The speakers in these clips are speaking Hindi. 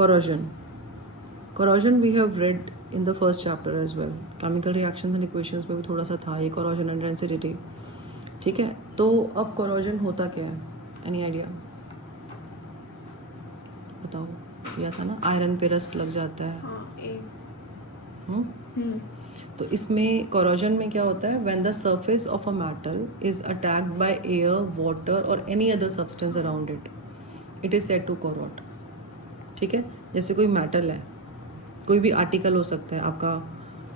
corrosion we have read in the first chapter as well. Chemical reactions and equations में भी थोड़ा सा था ये corrosion and density. ठीक है, तो अब corrosion होता क्या है? Any idea? बताओ, किया था ना, आयरन पे रस्ट लग जाता है. तो इसमें corrosion में क्या होता है? When the surface of a metal is attacked by air, water or any other substance around it, it is said to corrode. ठीक है, जैसे कोई मेटल है, कोई भी आर्टिकल हो सकता है, आपका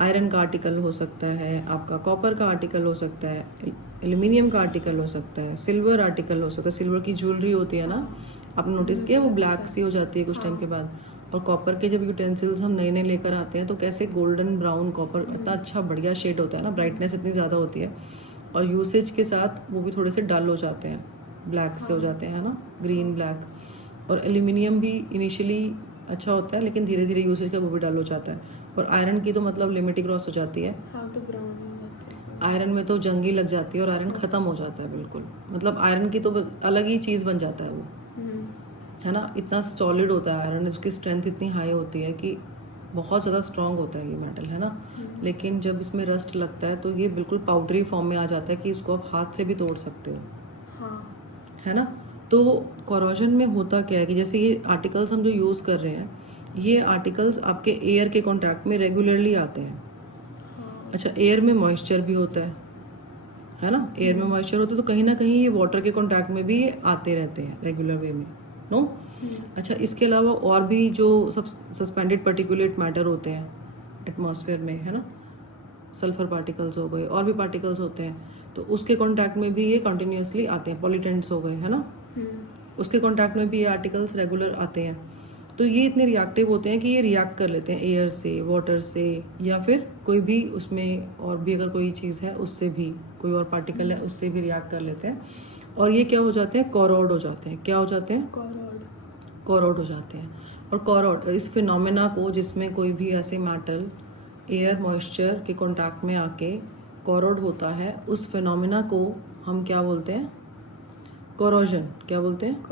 आयरन का आर्टिकल हो सकता है, आपका कॉपर का आर्टिकल हो सकता है, एल्यूमिनियम का आर्टिकल हो सकता है, सिल्वर आर्टिकल हो सकता है. सिल्वर की ज्वेलरी होती है ना, आपने नोटिस किया वो ब्लैक सी हो जाती है कुछ टाइम के बाद. और कॉपर के जब यूटेंसिल्स हम नए नए लेकर आते हैं तो कैसे गोल्डन ब्राउन कॉपर इतना अच्छा बढ़िया शेड होता है ना, ब्राइटनेस इतनी ज़्यादा होती है. और यूसेज के साथ वो भी थोड़े से डल हो जाते हैं, ब्लैक से हो जाते हैं ना, ग्रीन ब्लैक. और एल्यूमिनियम भी इनिशियली अच्छा होता है लेकिन धीरे धीरे यूसेज का वो भी डल हो जाता है. और आयरन की तो मतलब लिमिट ही क्रॉस हो जाती है. तो ब्राउन हो जाता है. आयरन में तो जंग ही लग जाती है और आयरन ख़त्म हो जाता है बिल्कुल. मतलब आयरन की तो अलग ही चीज़ बन जाता है वो, है ना. इतना सॉलिड होता है आयरन, उसकी स्ट्रेंथ इतनी हाई होती है कि बहुत ज़्यादा स्ट्रांग होता है ये मेटल, है ना. लेकिन जब इसमें रस्ट लगता है तो ये बिल्कुल पाउडरी फॉर्म में आ जाता है कि इसको आप हाथ से भी तोड़ सकते हो, है ना. तो corrosion में होता क्या है कि जैसे ये आर्टिकल्स हम जो यूज़ कर रहे हैं, ये आर्टिकल्स आपके एयर के कांटेक्ट में रेगुलरली आते हैं. अच्छा, एयर में मॉइस्चर भी होता है ना. एयर में मॉइस्चर होता है तो कहीं ना कहीं ये वाटर के कांटेक्ट में भी ये आते रहते हैं रेगुलर वे में, नो. अच्छा, इसके अलावा और भी जो सब सस्पेंडेड पर्टिकुलेट मैटर होते हैं एटमॉस्फेयर में, है ना, सल्फर पार्टिकल्स हो गए, और भी पार्टिकल्स होते हैं, तो उसके कांटेक्ट में भी ये कंटिन्यूसली आते हैं. पॉल्यूटेंट्स हो गए, है ना, उसके कांटेक्ट में भी ये आर्टिकल्स रेगुलर आते हैं. तो ये इतने रिएक्टिव होते हैं कि ये रिएक्ट कर लेते हैं एयर से, वाटर से, या फिर कोई भी उसमें और भी अगर कोई चीज़ है उससे भी, कोई और पार्टिकल है उससे भी रिएक्ट कर लेते हैं. और ये क्या हो जाते हैं? कॉरोड हो जाते हैं. क्या हो जाते हैं? कॉरोड हो जाते हैं. और कॉरोड इस फिनोमेना को, जिसमें कोई भी ऐसे मेटल एयर मॉइस्चर के कांटेक्ट में आके कॉरोड होता है, उस फिनोमेना को हम क्या बोलते हैं? कोरोजन. क्या बोलते हैं?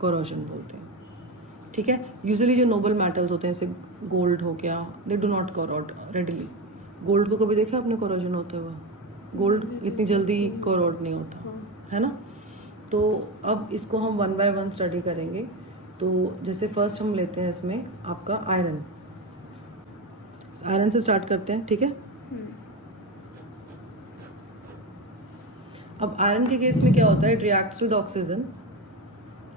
कोरोजन बोलते हैं. ठीक है. यूजुअली जो नोबल मेटल्स होते हैं, जैसे गोल्ड हो गया, they do not corrode readily. Gold को कभी देखा आपने कोरोजन होता हुआ? गोल्ड इतनी जल्दी कोरोड नहीं होता, है ना. तो अब इसको हम वन बाय वन स्टडी करेंगे. तो जैसे फर्स्ट हम लेते हैं इसमें आपका आयरन. आयरन से स्टार्ट करते हैं, ठीक है. अब आयरन के केस में क्या होता है? It reacts with oxygen.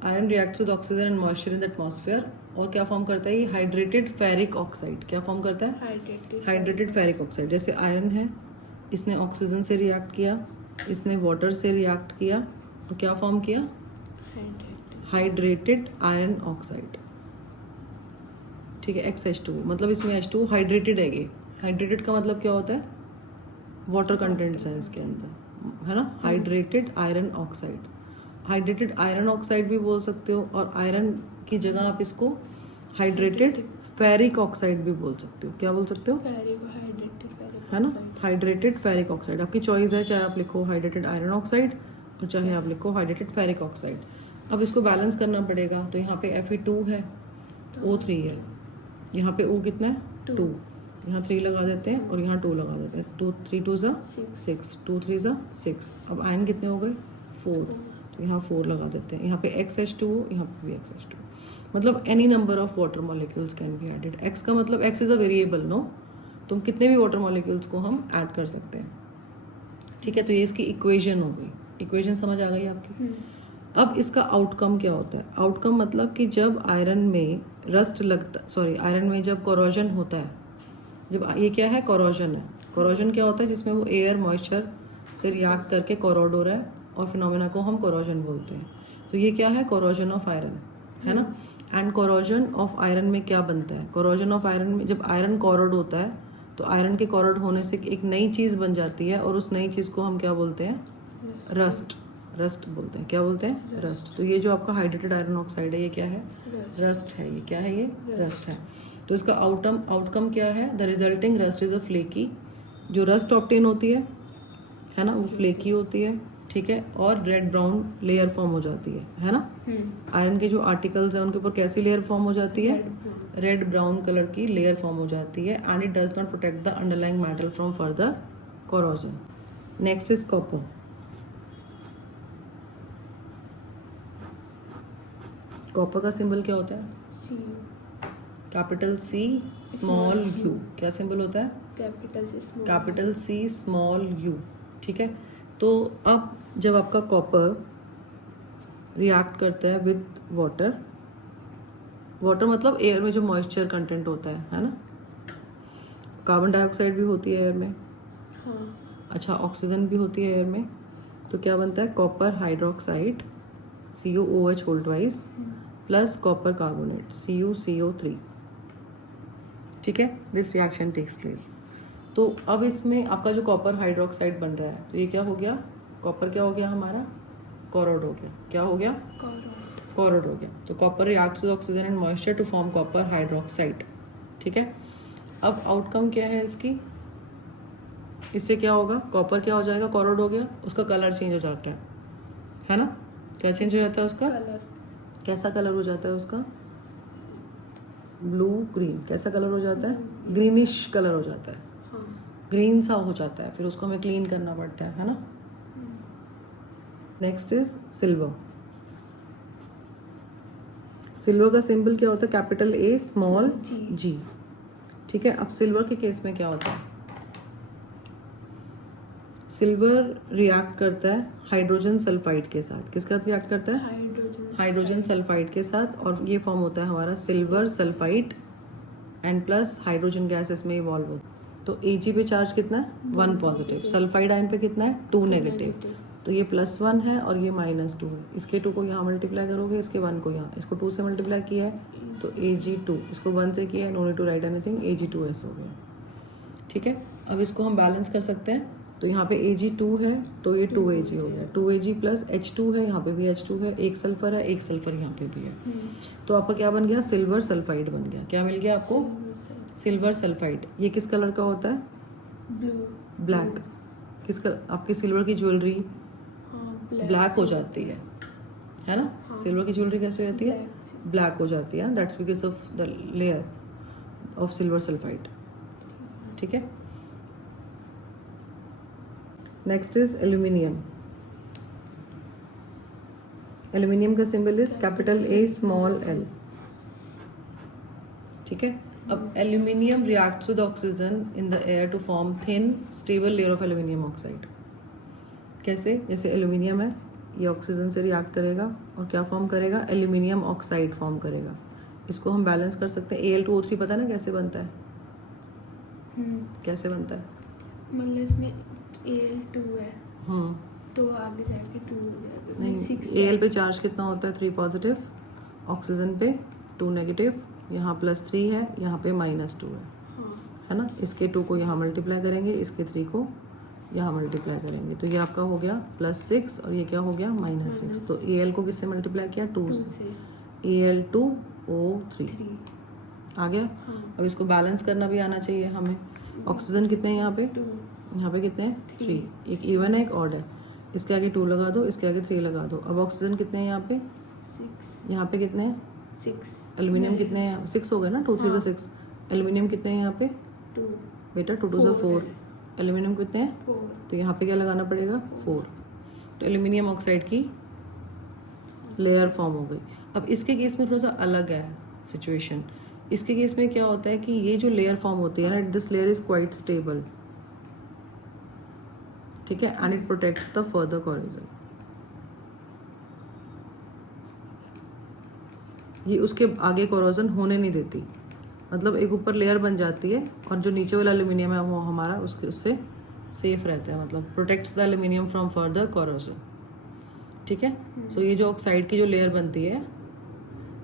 Iron reacts with oxygen and moisture in the atmosphere. और क्या फॉर्म करता है ये? Hydrated ferric oxide. क्या फॉर्म करता है? Hydrated ferric oxide. जैसे आयरन है, इसने ऑक्सीजन से रिएक्ट किया, इसने वाटर से रिएक्ट किया, तो क्या फॉर्म किया? Hydrated iron oxide. ठीक है. XH2, मतलब इसमें H2 हाइड्रेटेड है. ये हाइड्रेटेड का मतलब क्या होता है? वाटर कंटेंट्स है इसके अंदर, है ना. Hydrated iron oxide. Hydrated iron oxide भी बोल सकते हो, और आयरन की जगह आप इसको हाइड्रेटेड फेरिक ऑक्साइड भी बोल सकते हो. क्या बोल सकते हो? है ना, हाइड्रेटेड फेरिक ऑक्साइड. आपकी चॉइस है, चाहे आप लिखो हाइड्रेटेड आयरन ऑक्साइड और चाहे आप लिखो हाइड्रेटेड फेरिक ऑक्साइड. अब इसको बैलेंस करना पड़ेगा. तो यहाँ पे Fe2 है, O3 है, यहाँ पे O कितना है? 2. यहाँ 3 लगा देते हैं और यहाँ 2 लगा देते हैं. 2 3 2 6, 2 3 6. अब आयरन कितने हो गए? 4. तो यहाँ 4 लगा देते हैं. यहाँ पे XH2, यहाँ पे भी XH2. मतलब any number of water molecules can be added. X का मतलब X is a variable, no. तुम कितने भी वाटर मॉलिक्यूल्स को हम ऐड कर सकते हैं. ठीक है. तो ये इसकी इक्वेशन हो गई. इक्वेशन समझ आ गई आपकी. अब इसका आउटकम क्या होता है? आउटकम मतलब कि जब आयरन में रस्ट लगता, आयरन में जब कोरोजन होता है, जब ये क्या है? कोरोजन है. कोरोजन क्या होता है? जिसमें वो एयर मॉइस्चर से रिएक्ट करके कोरोड हो रहा है, और फिनोमेना को हम कोरोजन बोलते हैं. तो ये क्या है? कोरोजन ऑफ आयरन, है ना. एंड कोरोजन ऑफ आयरन में क्या बनता है? कोरोजन ऑफ आयरन में जब आयरन कोरोड होता है तो आयरन के कोरोड होने से एक नई चीज़ बन जाती है, और उस नई चीज़ को हम क्या बोलते हैं? रस्ट. रस्ट बोलते हैं. क्या बोलते हैं? रस्ट. तो ये जो आपका हाइड्रेटेड आयरन ऑक्साइड है, ये क्या है? रस्ट है. ये क्या है? ये रस्ट है. तो इसका आउटकम क्या है? The resulting rust is a flaky. जो रस्ट ऑब्टेन होती है ना, वो फ्लेकी होती है. ठीक ठीक है, और रेड ब्राउन लेयर फॉर्म हो जाती है ना। आयरन के जो आर्टिकल्स हैं उनके ऊपर कैसी लेयर फॉर्म हो जाती है, रेड ब्राउन कलर की लेयर फॉर्म हो जाती है, and it does not protect the underlying metal from further corrosion. Next is copper. Copper का सिंबल क्या होता है, C, capital C small U. क्या सिंबल होता है, capital C small, capital C small U. ठीक है, तो अब जब आपका कॉपर रिएक्ट करता है विद वाटर, वाटर मतलब एयर में जो मॉइस्चर कंटेंट होता है ना, कार्बन डाइऑक्साइड भी होती है एयर में, हाँ, अच्छा ऑक्सीजन भी होती है एयर में, तो क्या बनता है, copper hydroxide CuOH whole twice plus copper carbonate CuCO3। ठीक है, दिस रिएक्शन टेक्स प्लेस। तो अब इसमें आपका जो कॉपर हाइड्रोक्साइड बन रहा है, तो ये क्या हो गया, कॉपर क्या हो गया हमारा, कोरोड हो गया। क्या हो गया, कोरोड हो गया। तो copper reacts with oxygen and moisture to form copper hydroxide. ठीक है, अब आउटकम क्या है इसकी, इससे क्या होगा, कॉपर क्या हो जाएगा, कोरोड हो गया, उसका कलर चेंज हो जाता है ना। क्या चेंज हो जाता है उसका कलर, कैसा कलर हो जाता है उसका, ब्लू ग्रीन, कैसा कलर हो जाता है, ग्रीनिश कलर हो जाता है, हाँ, ग्रीन सा हो जाता है, फिर उसको हमें क्लीन करना पड़ता है ना। Next is silver. सिल्वर का सिंबल क्या होता है, कैपिटल A स्मॉल g। ठीक है, अब सिल्वर के केस में क्या होता है, सिल्वर रिएक्ट करता है हाइड्रोजन सल्फाइड के साथ, किसके साथ रिएक्ट करता है, हाइड्रोजन सल्फाइड के साथ, और ये फॉर्म होता है हमारा silver sulphide and plus hydrogen gas इसमें इवॉल्व होता है। तो Ag पे चार्ज कितना है, 1 पॉजिटिव, सल्फाइड आयन पे कितना है, 2 नेगेटिव, तो ये +1 है और ये -2 है। इसके 2 को यहाँ मल्टीप्लाई करोगे, इसके 1 को यहाँ, इसको 2 से मल्टीप्लाई किया है तो Ag2, इसको 1 से किया है, no need to write anything, Ag2S हो गया। ठीक है, अब इसको हम बैलेंस कर सकते हैं, तो यहाँ पे Ag2 है तो ये 2Ag हो गया, 2Ag प्लस H2 है, यहाँ पे भी H2 है, एक सल्फर है, एक सल्फर यहाँ पे भी है, तो आपका क्या बन गया, सिल्वर सल्फाइड बन गया। क्या मिल गया आपको, सिल्वर सल्फाइड। ये किस कलर का होता है, ब्लैक। किस आपकी सिल्वर की ज्वेलरी ब्लैक हो जाती है ना, सिल्वर की ज्वेलरी कैसे हो जाती है, ब्लैक हो जाती है, that's because of the layer of silver sulphide. ठीक है, नेक्स्ट इज एल्यूमिनियम। एल्यूमिनियम का symbol is capital A small l। ठीक है, अब aluminium reacts with oxygen in the air to form thin stable layer of aluminium oxide. कैसे, जैसे एल्यूमिनियम है, ये ऑक्सीजन से रिएक्ट करेगा और क्या फॉर्म करेगा, एल्यूमिनियम ऑक्साइड फॉर्म करेगा। इसको हम बैलेंस कर सकते हैं, Al2O3 पता है ना कैसे बनता है, कैसे बनता है, मतलब इसमें Al2 है तो आगे जाके 2 हो जाएगा, नहीं, Al पे चार्ज कितना होता है, 3 पॉजिटिव, ऑक्सीजन पे 2 नेगेटिव, यहाँ +3 है, यहाँ पे -2 है ना। इसके 2 को यहाँ मल्टीप्लाई करेंगे, इसके 3 को यहाँ मल्टीप्लाई करेंगे, तो ये आपका हो गया +6 और ये क्या हो गया -6। तो Al को किससे मल्टीप्लाई किया, 2 से, Al2O3 आ गया। अब इसको बैलेंस करना भी आना चाहिए हमें। ऑक्सीजन कितने हैं यहाँ पे, यहाँ पे कितने हैं, 3, एक इवन है एक ऑड है, इसके आगे 2 लगा दो, इसके आगे 3 लगा दो। अब ऑक्सीजन कितने हैं यहाँ पे, 6, यहाँ पे कितने हैं, 6, एल्यूमिनियम कितने हैं, 6 हो गए ना, 2 3 से 6, एल्यूमिनियम कितने हैं यहाँ पे, 2 बेटा 2 2 से 4, एल्यूमिनियम कितने हैं, 4, तो यहाँ पे क्या लगाना पड़ेगा, 4। तो एल्यूमिनियम ऑक्साइड की लेयर फॉर्म हो गई। अब इसके केस में थोड़ा सा अलग है सिचुएशन। इसके केस में क्या होता है कि ये जो लेयर फॉर्म होती है ना, this layer is quite stable. ठीक है, and it protects the further corrosion. ये उसके आगे कोरोजन होने नहीं देती, मतलब एक ऊपर लेयर बन जाती है और जो नीचे वाला एल्यूमिनियम है वो हमारा उससे सेफ रहता है, मतलब protects the aluminium from further corrosion. ठीक है, सो ये जो ऑक्साइड की जो लेयर बनती है,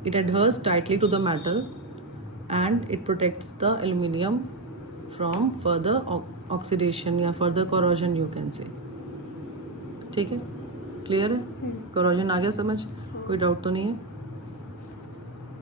it adheres tightly to the metal and it protects the aluminium from further oxidation या further corrosion you can say. ठीक है, क्लियर है, कोरोजन आ गया समझ, कोई डाउट तो नहीं है।